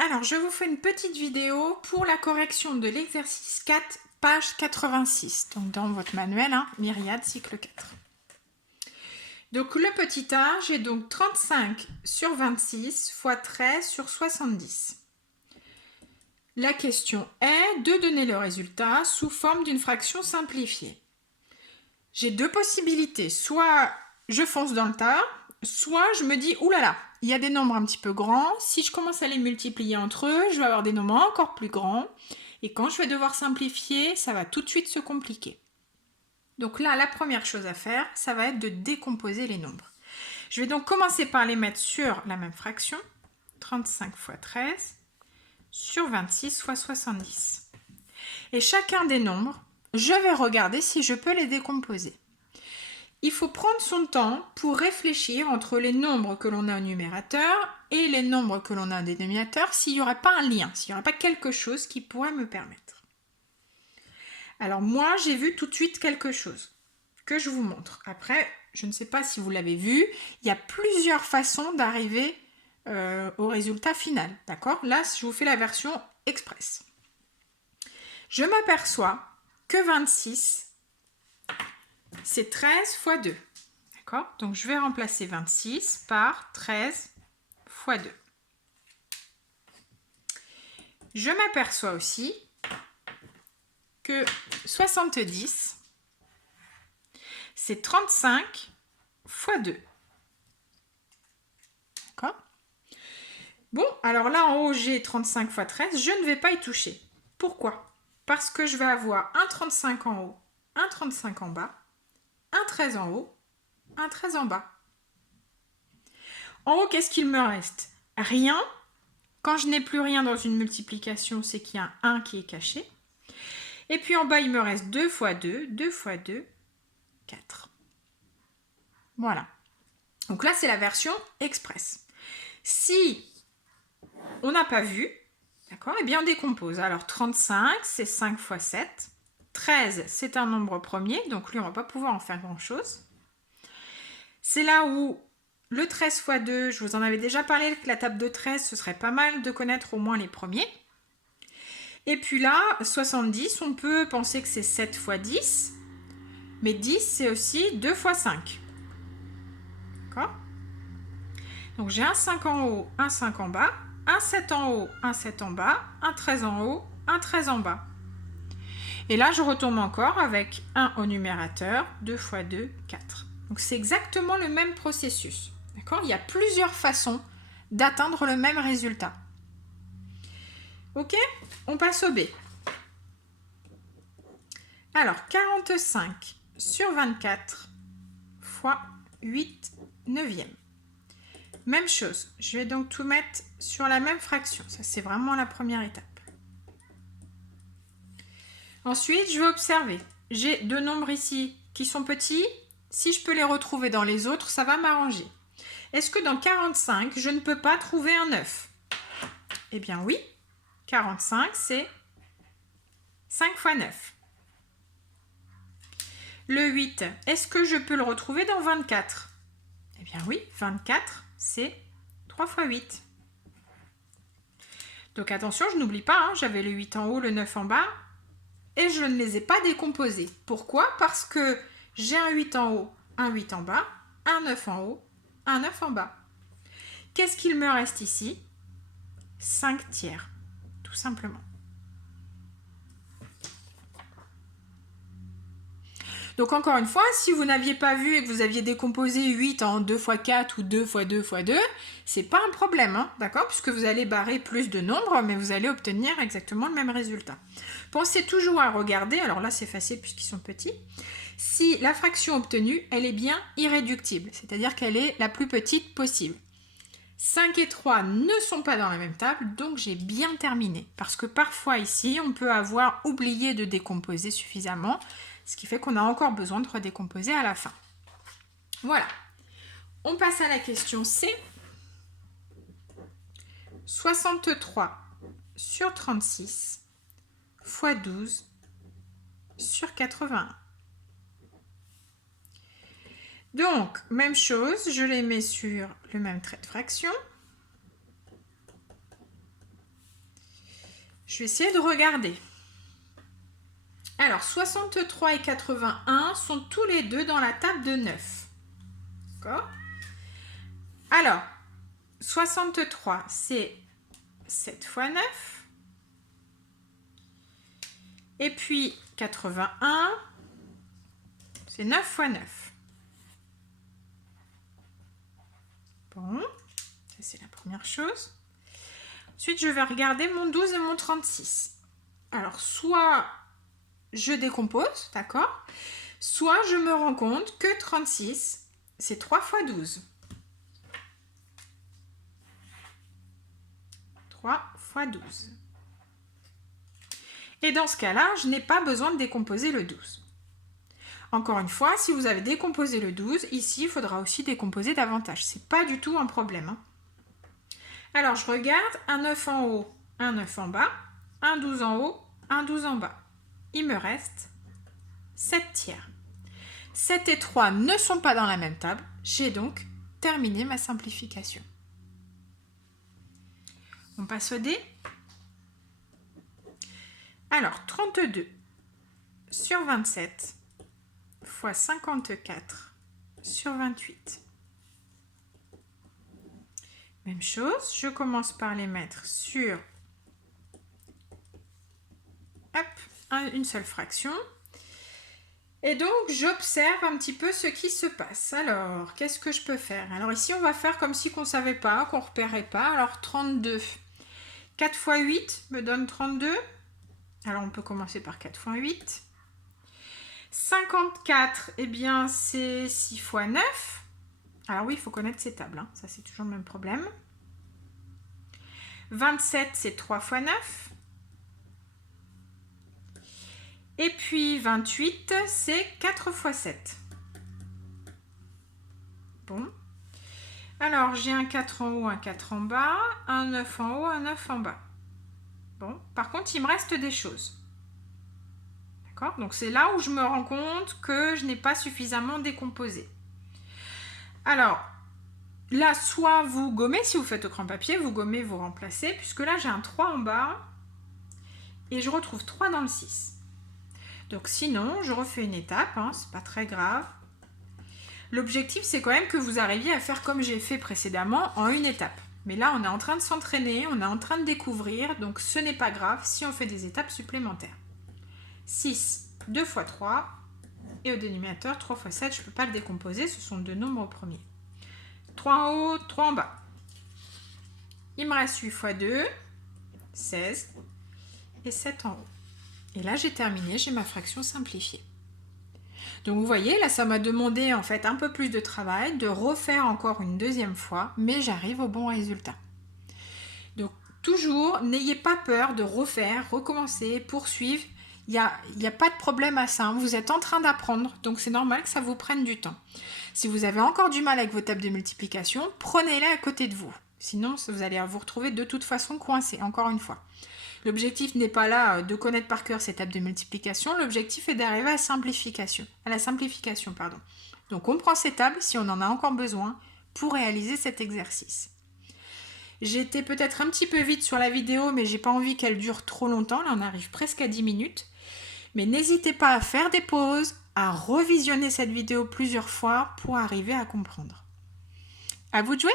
Alors, je vous fais une petite vidéo pour la correction de l'exercice 4, page 86. Donc, dans votre manuel, Myriade, cycle 4. Donc, le petit a, j'ai donc 35 sur 26 fois 13 sur 70. La question est de donner le résultat sous forme d'une fraction simplifiée. J'ai deux possibilités. Soit je fonce dans le tas, soit je me dis, oulala, il y a des nombres un petit peu grands. Si je commence à les multiplier entre eux, je vais avoir des nombres encore plus grands. Et quand je vais devoir simplifier, ça va tout de suite se compliquer. Donc là, la première chose à faire, ça va être de décomposer les nombres. Je vais donc commencer par les mettre sur la même fraction, 35 fois 13, sur 26 fois 70. Et chacun des nombres, je vais regarder si je peux les décomposer. Il faut prendre son temps pour réfléchir entre les nombres que l'on a au numérateur et les nombres que l'on a au dénominateur s'il n'y aurait pas un lien, s'il n'y aurait pas quelque chose qui pourrait me permettre. Alors moi, j'ai vu tout de suite quelque chose que je vous montre. Après, je ne sais pas si vous l'avez vu, il y a plusieurs façons d'arriver au résultat final. D'accord ? Là, je vous fais la version express. Je m'aperçois que 26, c'est 13 fois 2. D'accord ? Donc, je vais remplacer 26 par 13 fois 2. Je m'aperçois aussi que 70, c'est 35 fois 2. D'accord ? Bon, alors là, en haut, j'ai 35 fois 13. Je ne vais pas y toucher. Pourquoi ? Parce que je vais avoir un 35 en haut, un 35 en bas, un 13 en haut, un 13 en bas. En haut, qu'est-ce qu'il me reste ? Rien. Quand je n'ai plus rien dans une multiplication, c'est qu'il y a un 1 qui est caché. Et puis en bas, il me reste 2 fois 2, 2 fois 2, 4. Voilà. Donc là, c'est la version express. Si on n'a pas vu, d'accord, eh bien on décompose. Alors 35, c'est 5 fois 7. 13, c'est un nombre premier, donc lui, on ne va pas pouvoir en faire grand-chose. C'est là où le 13 fois 2, je vous en avais déjà parlé, que la table de 13, ce serait pas mal de connaître au moins les premiers. Et puis là, 70, on peut penser que c'est 7 fois 10, mais 10, c'est aussi 2 fois 5. D'accord ? Donc j'ai un 5 en haut, un 5 en bas, un 7 en haut, un 7 en bas, un 13 en haut, un 13 en bas. Et là, je retombe encore avec 1 au numérateur, 2 fois 2, 4. Donc c'est exactement le même processus. D'accord ? Il y a plusieurs façons d'atteindre le même résultat. Ok ? On passe au B. Alors, 45 sur 24 fois 8 neuvièmes. Même chose, je vais donc tout mettre sur la même fraction. Ça, c'est vraiment la première étape. Ensuite, je vais observer. J'ai deux nombres ici qui sont petits. Si je peux les retrouver dans les autres, ça va m'arranger. Est-ce que dans 45, je ne peux pas trouver un 9 ? Eh bien oui, 45, c'est 5 fois 9. Le 8, est-ce que je peux le retrouver dans 24 ? Eh bien oui, 24, c'est 3 fois 8. Donc attention, je n'oublie pas, j'avais le 8 en haut, le 9 en bas, et je ne les ai pas décomposés. Pourquoi ? Parce que j'ai un 8 en haut, un 8 en bas, un 9 en haut, un 9 en bas. Qu'est-ce qu'il me reste ici ? 5 tiers, tout simplement. Donc encore une fois, si vous n'aviez pas vu et que vous aviez décomposé 8 en 2 fois 4 ou 2 fois 2 fois 2, c'est pas un problème, d'accord ? Puisque vous allez barrer plus de nombres, mais vous allez obtenir exactement le même résultat. Pensez toujours à regarder, alors là c'est facile puisqu'ils sont petits, si la fraction obtenue, elle est bien irréductible, c'est-à-dire qu'elle est la plus petite possible. 5 et 3 ne sont pas dans la même table, donc j'ai bien terminé. Parce que parfois ici, on peut avoir oublié de décomposer suffisamment, ce qui fait qu'on a encore besoin de redécomposer à la fin. Voilà. On passe à la question C. 63 sur 36 fois 12 sur 81. Donc, même chose, je les mets sur le même trait de fraction. Je vais essayer de regarder. Alors, 63 et 81 sont tous les deux dans la table de 9. D'accord? Alors, 63, c'est 7 fois 9. Et puis, 81, c'est 9 fois 9. Bon, ça c'est la première chose. Ensuite, je vais regarder mon 12 et mon 36. Alors, soit je décompose, d'accord? Soit je me rends compte que 36, c'est 3 fois 12. 3 fois 12. Et dans ce cas-là, je n'ai pas besoin de décomposer le 12. Encore une fois, si vous avez décomposé le 12, ici, il faudra aussi décomposer davantage. Ce n'est pas du tout un problème. Alors, je regarde un 9 en haut, un 9 en bas, un 12 en haut, un 12 en bas. Il me reste 7 tiers. 7 et 3 ne sont pas dans la même table. J'ai donc terminé ma simplification. On passe au dé. Alors, 32 sur 27 fois 54 sur 28. Même chose, je commence par les mettre sur une seule fraction. Et donc, j'observe un petit peu ce qui se passe. Alors, qu'est-ce que je peux faire? Alors ici, on va faire comme si on ne savait pas, qu'on ne repérait pas. Alors, 32. 4 fois 8 me donne 32. Alors, on peut commencer par 4 fois 8. 54, eh bien, c'est 6 fois 9. Alors oui, il faut connaître ces tables. Hein. Ça, c'est toujours le même problème. 27, c'est 3 fois 9. Et puis 28, c'est 4 fois 7. Bon. Alors, j'ai un 4 en haut, un 4 en bas, un 9 en haut, un 9 en bas. Bon. Par contre, il me reste des choses. D'accord? Donc, c'est là où je me rends compte que je n'ai pas suffisamment décomposé. Alors, là, soit vous gommez, si vous faites au crayon papier, vous gommez, vous remplacez, puisque là, j'ai un 3 en bas et je retrouve 3 dans le 6. Donc sinon, je refais une étape, hein, c'est pas très grave. L'objectif, c'est quand même que vous arriviez à faire comme j'ai fait précédemment en une étape. Mais là, on est en train de s'entraîner, on est en train de découvrir, donc ce n'est pas grave si on fait des étapes supplémentaires. 6, 2 fois 3, et au dénominateur, 3 fois 7, je ne peux pas le décomposer, ce sont deux nombres au premier. 3 en haut, 3 en bas. Il me reste 8 fois 2, 16, et 7 en haut. Et là, j'ai terminé, j'ai ma fraction simplifiée. Donc, vous voyez, là, ça m'a demandé en fait un peu plus de travail, de refaire encore une deuxième fois, mais j'arrive au bon résultat. Donc, toujours, n'ayez pas peur de refaire, recommencer, poursuivre. Il n'y a pas de problème à ça. Hein. Vous êtes en train d'apprendre, donc c'est normal que ça vous prenne du temps. Si vous avez encore du mal avec vos tables de multiplication, prenez-les à côté de vous. Sinon, vous allez vous retrouver de toute façon coincé, encore une fois. L'objectif n'est pas là de connaître par cœur ces tables de multiplication, l'objectif est d'arriver à la simplification. Donc on prend ces tables si on en a encore besoin pour réaliser cet exercice. J'étais peut-être un petit peu vite sur la vidéo, mais j'ai pas envie qu'elle dure trop longtemps, là on arrive presque à 10 minutes. Mais n'hésitez pas à faire des pauses, à revisionner cette vidéo plusieurs fois pour arriver à comprendre. À vous de jouer!